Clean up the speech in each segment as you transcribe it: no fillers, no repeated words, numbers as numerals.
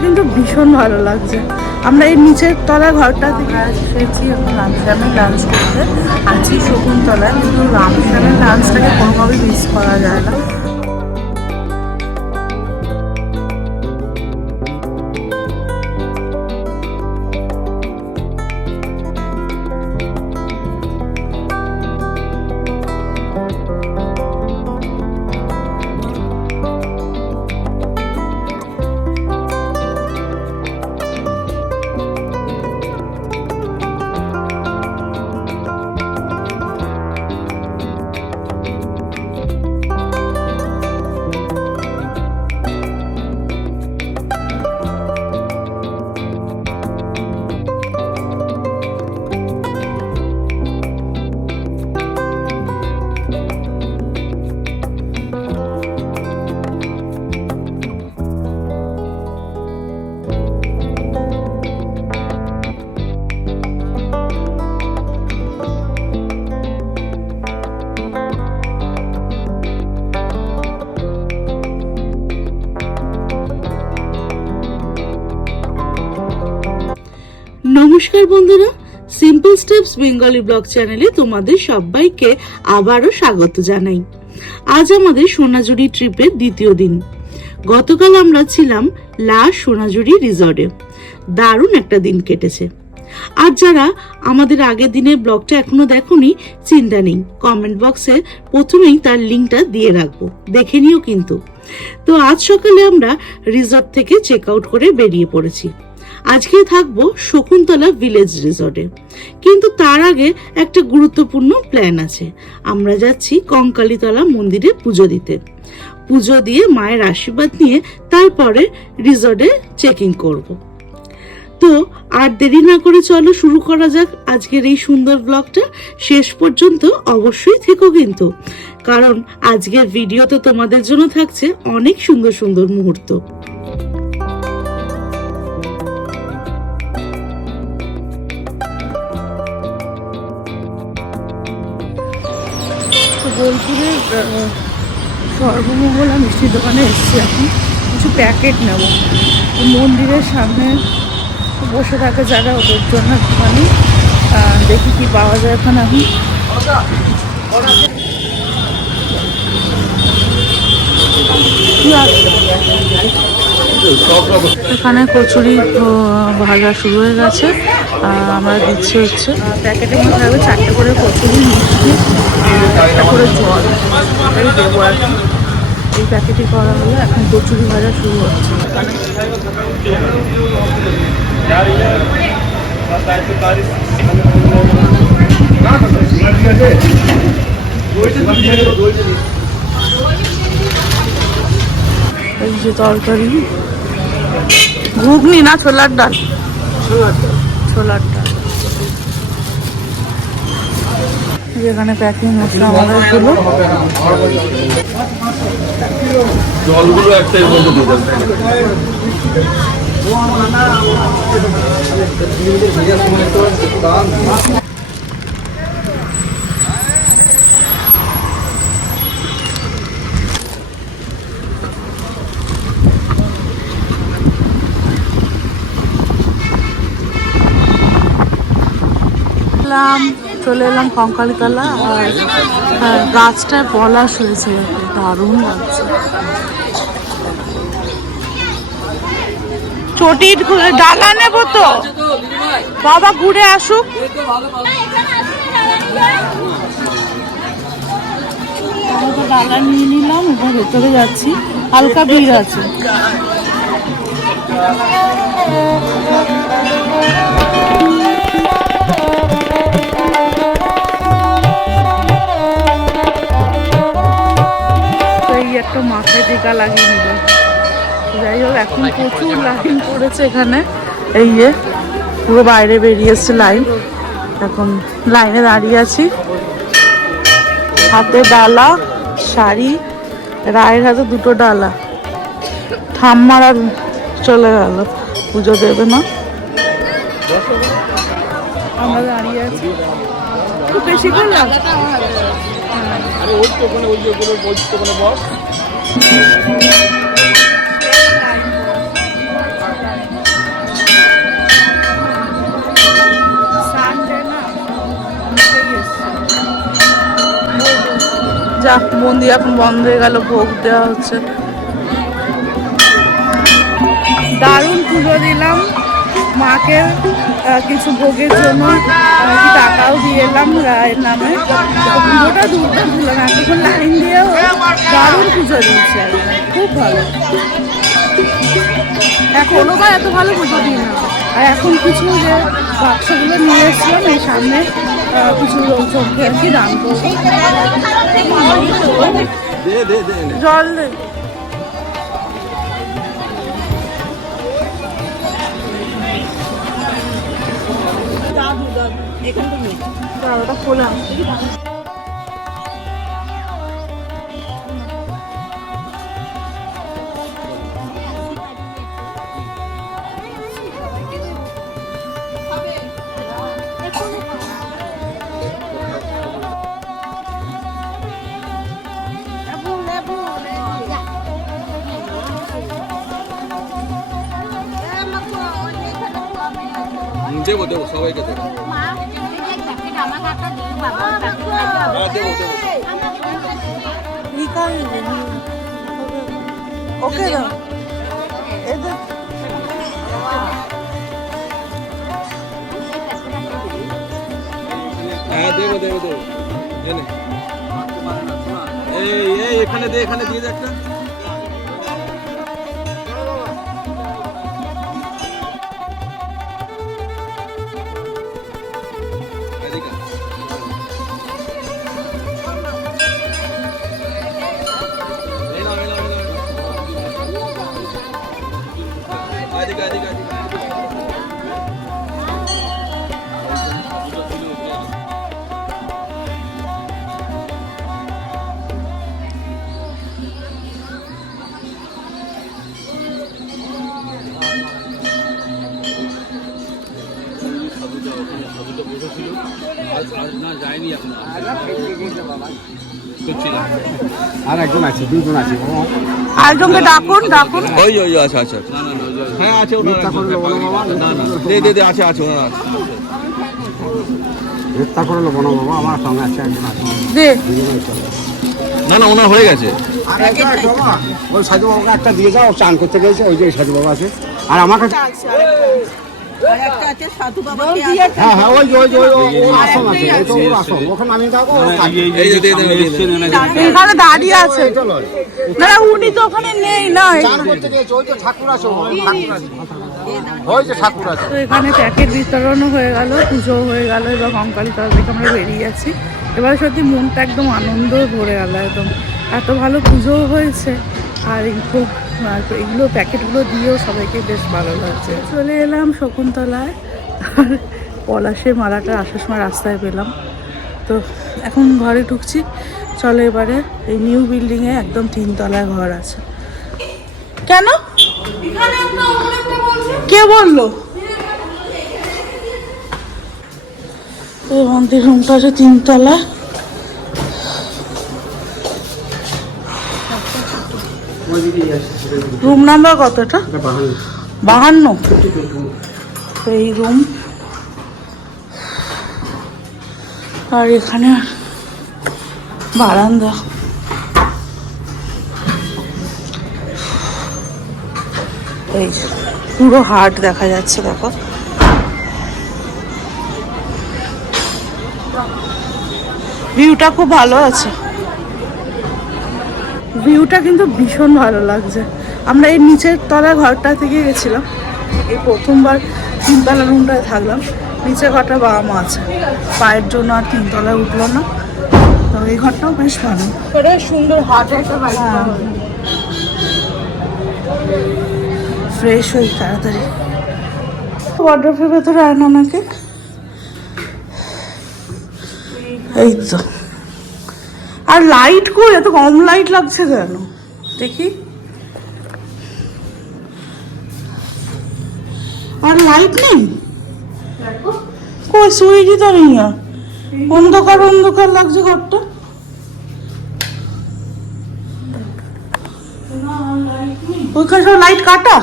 কিন্তু ভীষণ ভালো লাগছে। আমরা এই নিচের তলা ঘরটা থেকে এসেছি রামশ্যামের লাঞ্চ করতে। আছি শকুন্তলায়, কিন্তু রামশ্যামের লাঞ্চটাকে কোনোভাবেই মিস করা যায় না। নমস্কার বন্ধুরা, সিম্পল স্টেপস বেঙ্গলি ব্লগ চ্যানেলে তোমাদের সবাইকে আবারও স্বাগত জানাই। আজ আমাদের সোনাঝুরি ট্রিপের দ্বিতীয় দিন। গতকাল আমরা ছিলাম লাস্ট সোনাঝুরি রিসর্টে। দারুণ একটা দিন কেটেছে। আর যারা আমাদের আগের দিনের ব্লগটা এখনো দেখোনি, চিন্তা নেই, কমেন্ট বক্সে প্রথমেই তার লিঙ্কটা দিয়ে রাখবো, দেখে নিও কিন্তু। তো আজ সকালে আমরা রিসর্ট থেকে চেক আউট করে বেরিয়ে পড়েছি। আজকে থাকবো শকুন্তলা ভিলেজ রিসর্টে, কিন্তু তার আগে একটা গুরুত্বপূর্ণ প্ল্যান আছে। আমরা যাচ্ছি কঙ্কালীতলা মন্দিরে পুজো দিতে। পুজো দিয়ে মায়ের আশীর্বাদ নিয়ে তারপরে রিসর্টে চেকিং করব। তো আর দেরি না করে চলো শুরু করা যাক আজকের এই সুন্দর ব্লগটা। শেষ পর্যন্ত অবশ্যই থেকো কিন্তু, কারণ আজকের ভিডিওতে তোমাদের জন্য থাকছে অনেক সুন্দর সুন্দর মুহূর্ত। বোলপুরের সর্বমঙ্গলা মিষ্টির দোকানে এসেছি। এখন কিছু প্যাকেট নেব। মন্দিরের সামনে বসে থাকে যারা, ওদের জন্য একটুখানি দেখি কি পাওয়া যায় এখন। আমি এখানে কচুরি ভাজা শুরু হয়ে গেছে। আমরা দিচ্ছি হচ্ছে প্যাকেটের মধ্যে থাকবে 4টে করে কচুরি, মিষ্টি, 1টা করে জল। এটাই দেবো আর কি। এই প্যাকেটই করা হলো। এখন কচুরি ভাজা শুরু হচ্ছে। এই যে তরকারি, ঘুগনি না ছোলার ডাল, ছোলার ডাল। যেখানে প্যাকিং হচ্ছে আমাদের গুলো। জলগুলো একটা এর মধ্যে দিয়ে দেন। চলে এলাম কঙ্কালীতলা। আর গাছটায় পলাশ হয়েছে, দারুণ লাগছে। চটির ডালা নেবো তো, বাবা ঘুরে আসুক। ডালা নিয়ে নিলাম, এবার ভেতরে যাচ্ছি। হালকা ভিড় আছে। একটা মাথায় টিকা লাগিয়ে নিল। যাই হোক, এখন প্রচুর লাইন পড়েছে এখানে। এই যে পুরো বাইরে বেরিয়ে এসছে লাইন। এখন লাইনে দাঁড়িয়ে আছি। হাতে ডালা, শাড়ি, রায়ের হাতে 2টো ডালা। ঠাম্মার আর চলে গেল, পুজো দেবে না। আমরা দাঁড়িয়ে আছি। খুব বেশি করলাম। যা, মন্দির এখন বন্ধ হয়ে গেল, ভোগ দেওয়া হচ্ছে। দারুণ পুজো দিলাম মাকে, কিছু ভোগের জন্য কি টাকাও দিয়ে এলাম রায়ের নামে। পুজোটা দুর্দান্ত দিলাম, এতক্ষণ লাইন দিয়েও দারুণ পুজো দিয়েছে, খুব ভালো। এখনো বা এত ভালো পুজো দিই না। আর এখন কিছু যে বাক্সগুলো নিয়ে এসেছিলাম এই সামনে, কিছু লোকজনকে আর কি দান করবো। জল দে। ওটা খোলাম। দেবো দেবো, সবাইকে দেবো। হ্যাঁ, দেবো দেবো। ওকে দাও। হ্যাঁ, দেবো দেবো দেবো। এই এখানে দে, এখানে দিয়ে দে একটা। আর একজন আছে, দুজন আছে। আরেকজনকে ডাকুন, ডাকুন। ওই ওই আচ্ছা আচ্ছা, হ্যাঁ আছে ওনারা, দে দে দে, আছে আছে ওনারা আছে। গ্রেপ্তার করে নেবো না বাবা, আমার সঙ্গে আছে একজন আছে। দে। না না, ওনার হয়ে গেছে। ওই সাধু বাবাকে একটা দিয়ে যাও, চান করতে গেছে, ওই যে সাধু বাবা আছে। আর আমার কাছে হ্যাঁ হ্যাঁ, ওই যে ওই যে ওর আসন আছে, ওই তো ওর আসন, ওখানে আমি যাবো। এখানে দাঁড়িয়ে আছে না, উনি তো ওখানে নেই না। চান করতে গেছে, ওই তো ঠাকুর আছে, ওই যে ঠাকুর আছে। তো এখানে প্যাকেট বিতরণও হয়ে গেল, পুজো হয়ে গেল, এবং কঙ্কালী তলা থেকে আমরা বেরিয়ে যাচ্ছি। এবার সত্যি মনটা একদম আনন্দ ভরে গেল, একদম এত ভালো পুজোও হয়েছে। আর এই খুব এগুলো প্যাকেটগুলো দিয়েও সবাইকে বেশ ভালো লাগছে। চলে এলাম শকুন্তলায়, আর পলাশের মালাটা আসার সময় রাস্তায় পেলাম। তো এখন ঘরে ঢুকছি। চলো এবারে এই নিউ বিল্ডিংয়ে একদম 3 তলায় ঘর আছে। কেন? কে বললো? এই মন্দির রুমটা আছে 3 তলা। রুম নাম্বার কত এটা? 52। তো এই রুম, আর এখানে বারান্দা। এই পুরো হাট দেখা যাচ্ছে, দেখো। ভিউটা খুব ভালো আছে, ভিউটা কিন্তু ভীষণ ভালো লাগছে। আমরা এই নিচের তলা ঘরটা থেকে গেছিলাম, এই প্রথমবার 3 তলা রুমটায় থাকলাম। নিচের ঘরটা বাবা মা আছে, পায়ের জন্য আর 3 তলায় উঠলো না। তো এই ঘরটাও বেশ ভালো, সুন্দর হাট একটা, ফ্রেশ হই তাড়াতাড়ি। ওয়ার্ড্রপের ভেতরে আয়না নাকি, এই তো। আর লাইট করে এত কম লাইট লাগছে কেন দেখি? আর লাইট নেই, কই সুইচই তো নেই। আর অন্ধকার অন্ধকার লাগছে ঘরটা। ওইখানে সব লাইট কাটা,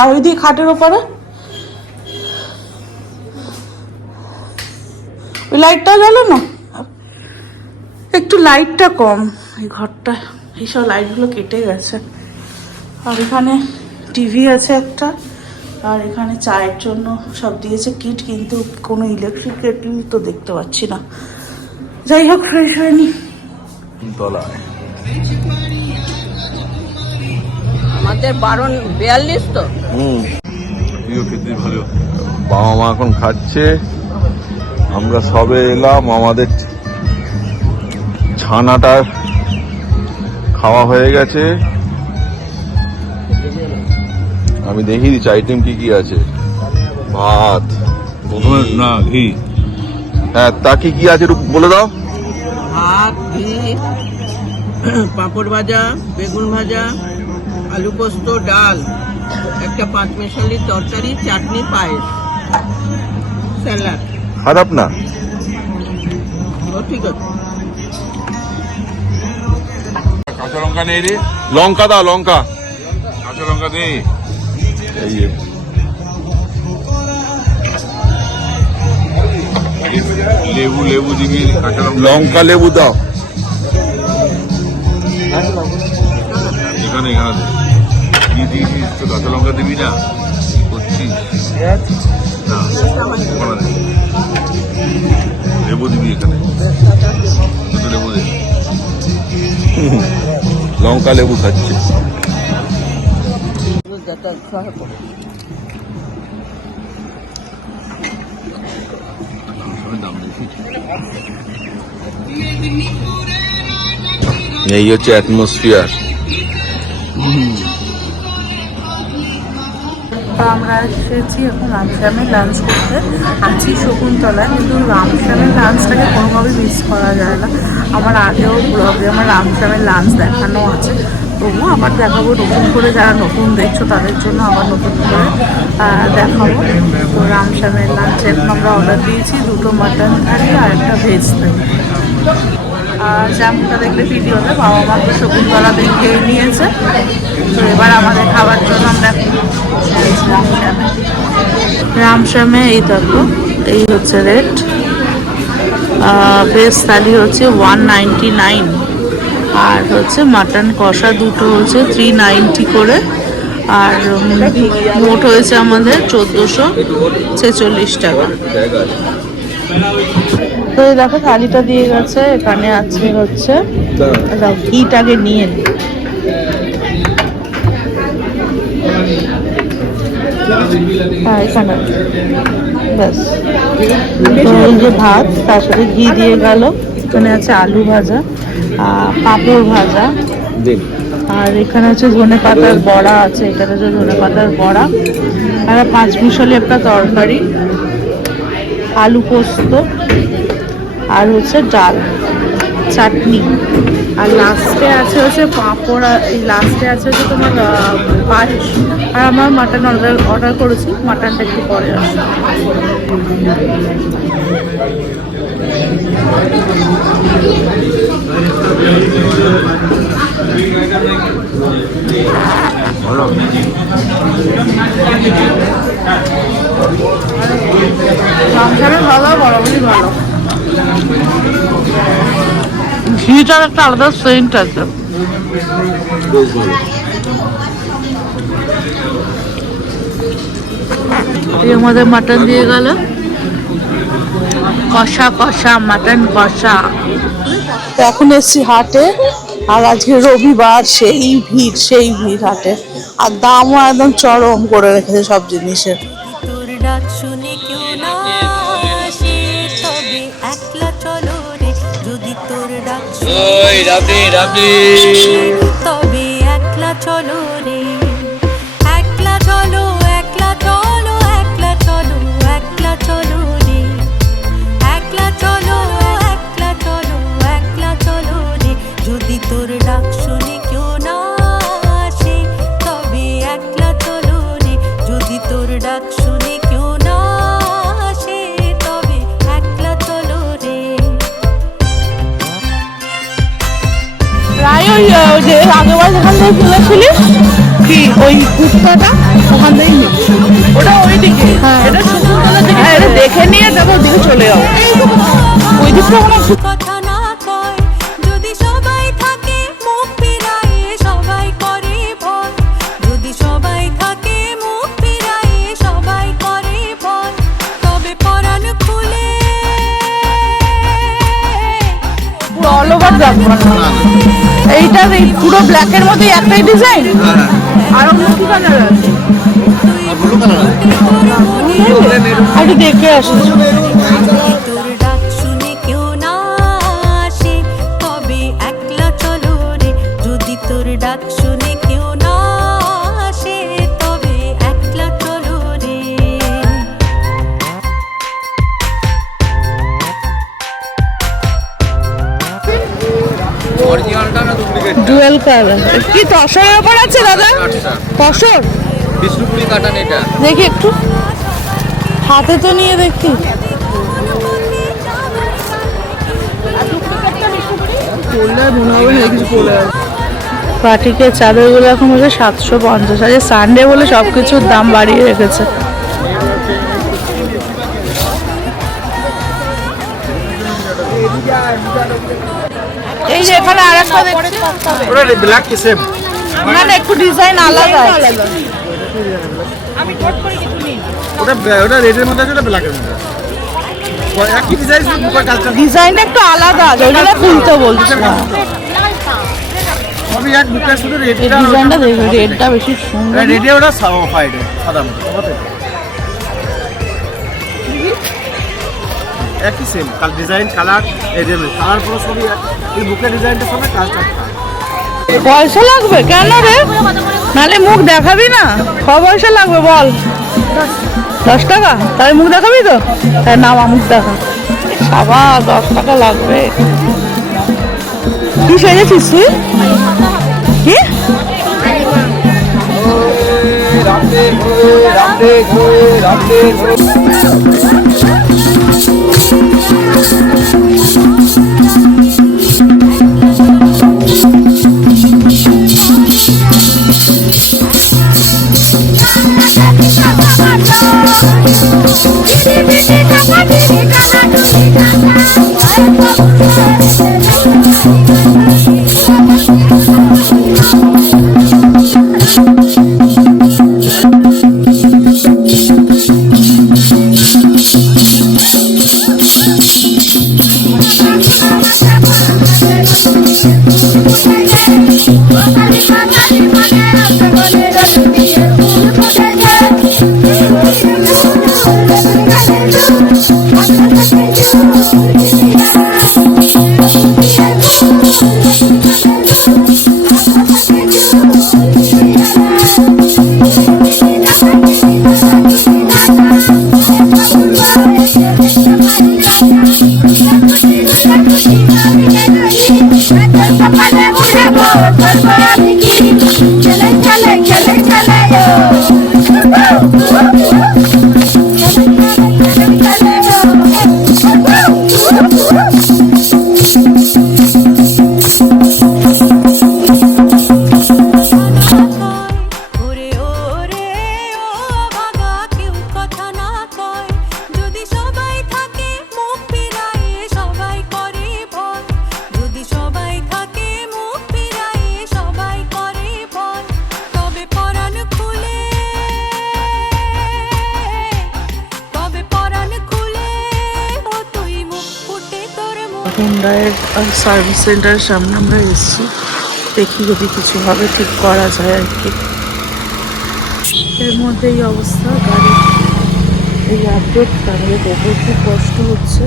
আর ওই দিকে খাটের ওপরে ওই লাইটটা জ্বলে না। একটু লাইটটা কম এই ঘরটা, এইসব লাইটগুলো কেটে গেছে। আর এখানে টিভি আছে একটা, আর এখানে চায়ের জন্য সব দিয়েছে কিট, কিন্তু কোনো ইলেকট্রিক কেটলি তো দেখতে পাচ্ছি না। যাই হোক, ফ্রেশ হয়ে নি। আমাদের 42 তো। ভালো, বাবা মা এখন খাচ্ছে, আমরা সবে এলাম। আমাদের ছানাটা খাওয়া হয়ে গেছে। আমি দেখিয়ে দিচ্ছি আইটেম কি কি আছে। ভাত, না ঘি, হ্যাঁ তা কি কি আছে একটু বলে দাও। ভাত, ঘি, পাঁপড় ভাজা, বেগুন ভাজা, আলু পোস্ত, ডাল, একটা 5 মেশালি তরকারি, চাটনি, পায়েস, স্যালাড। খারাপ না? ও ঠিক আছে। কাঁচা লঙ্কা নেই রে, লঙ্কা দাও, লঙ্কা, কাঁচা লঙ্কা নেই। এই যে লেবু, লেবু দিবি, কাঁচা লঙ্কা, লেবু দাও। এখানে এখানে দিয়েছিস তো, কাঁচা লঙ্কা দিবি না? করছিস না, ওখানে দে। লেবু দিবি এখানে, লেবু দে। লঙ্কা লেবু খাচ্ছে। এই হচ্ছে অ্যাটমসফিয়ার। আমরা এসেছি এখন রামশ্যামে লাঞ্চ করতে। আছি শকুন্তলায়, কিন্তু রামশ্যামের লাঞ্চটাকে কোনোভাবেই মিস করা যায় না। আমার আগেও ব্লগে আমার রামশ্যামের লাঞ্চ দেখানো আছে, তবুও আবার দেখাবো। নতুন করে যারা নতুন দেখছো তাদের জন্য আবার নতুন করে দেখাবো। তো রামশ্যামের লাঞ্চ এখন আমরা অর্ডার দিয়েছি 2টো মাটন থালি আর একটা ভেজ থালি। আর যেমনটা দেখলে ভিডিওতে বাবা মাকে শকুন্তলা দেখিয়ে নিয়েছে। তো এবার আমাদের খাবার জন্য আমরা রামশ্যামে। রামশ্যামে এই দেখো, এই হচ্ছে রেট। ভেজ থালি হচ্ছে 199, আর হচ্ছে মাটন কষা দুটো হচ্ছে 390 করে। আর মোট হয়েছে আমাদের 1446 টাকা। তো এই দেখো থালিটা দিয়ে গেছে। এখানে আছে হচ্ছে ঘিটাকে নিয়ে নি। হ্যাঁ এখানে ব্যাস। তো এই যে ভাত, তার সাথে ঘি দিয়ে গেল। এখানে আছে আলু ভাজা, পাঁপড় ভাজা, আর এখানে হচ্ছে ধনে পাতার বড়া আছে। এখানে হচ্ছে ধনে পাতার বড়া, আর 5 মিশালি একটা তরকারি, আলু পোস্ত, আর হচ্ছে ডাল, চাটনি, আর লাস্টে আছে হচ্ছে পাঁপড়। এই লাস্টে আছে হচ্ছে তোমার পায়েস। আর আমরা মাটন অর্ডার করেছি, মাটনটা একটু পরে আসবে। রামশ্যামের ভালো, বরাবরই ভালো। ঘিটার একটা আলাদা সেন্ট আছে। আমাদের মাটন দিয়ে গেল, কষা কষা মাটন কষা। এখন এসছি হাটে, আর আজকে রবিবার, সেই ভিড় হাটে। আর দামও একদম চরম করে রেখেছে সব জিনিসের। তোর ডাক শুনে কেউ না আসে, তবে একলা চলো রে। যদি তোর ডাক তবে একলা চলো রে। একলা চলো, একলা চলো, একলা চলো, একলা চলো রে। একলা চলো, একলা চলো, একলা চলো রে। যদি তোর ডাক শুনে কেউ না আসে, তবে একলা চলো রে। যদি তোর ডাক শুনে কেউ না আসে, তবে একলা চলো রে। প্রায় ওই যে আগেবার যেখান থেকে তুলেছিলিস কি, ওই কুর্তাটা ওখান থেকেই নিচ্ছি। ওটা ওই দিকে, এটা শকুন্তলা থেকে। হ্যাঁ, এটা দেখে নিয়ে তারপর ওদিকে চলে যাবো। ওই দিকটা কথা না কয়, কালার, এই পুরো ব্ল্যাকের মধ্যে একটাই ডিজাইন, আর অন্য কি কালার আছে? একটু দেখে আসি। তোর ডাক শুনে কেউ না আসে তবে একলা চলো রে, যদি তোর ডাক শুনে কেউ না আসে তবে একলা চলো রে। ডুয়েল কালার, কি তসরের ওপর আছে দাদা? তসর বিষ্ণুপুরি কাটান এটা। দেখি একটু হাতে তো নিয়ে দেখি। পাটিকের চাদরগুলো এখন বলছে 750, আজকে সানডে বলে সব কিছুর দাম বাড়িয়ে রেখেছে। এই যে এখানে আরেকটা দেখছি, ব্ল্যাক কি সেম? না না একটু ডিজাইন আলাদা আছে। ওটা রেডের মধ্যে আছে, ওটা ব্ল্যাকের মধ্যে আছে। একই ডিজাইন, কালচার ডিজাইনটা একটু আলাদা আছে, ওই জন্য খুলতে বলছি। সবই এক বুকের, শুধু রেড। এই ডিজাইনটা দেখো, রেডটা বেশি সুন্দর। রেডে ওটা ফাইডে সাদা মতো একই সেম ডিজাইন, কালার, এই যে কালার পুরো সবই এক। এই বুকের ডিজাইনটা সবই কাজটা। পয়সা লাগবে কেন রে? নালে মুখ দেখাবি না? ক পয়সা লাগবে বল? 10 টাকা? তাহলে মুখ দেখাবি তো? তাই না, মুখ দেখা। বাবা 10 টাকা লাগবে। কি সেজেছিস তুই? কি ওরে ওরে ও ভাগা কেউ কথা না কয়, যদি সবাই থাকে মুখ ফিরায়ে সবাই করে ভয়, যদি সবাই থাকে মুখ ফিরায়ে সবাই করে ভয়, তবে পরাণ খুলে, তবে পরাণ খুলে ও তুই মুখ ফুটে তোর মুখ। হুন্ডাইয়ের সার্ভিস সেন্টারের সামনে আমরা এসেছি, দেখি যদি কিছু ভাবে ঠিক করা যায় আর কি। এর মধ্যে এই অবস্থা, গাড়ি এই আপডেট, তাহলে দেখে খুব কষ্ট হচ্ছে।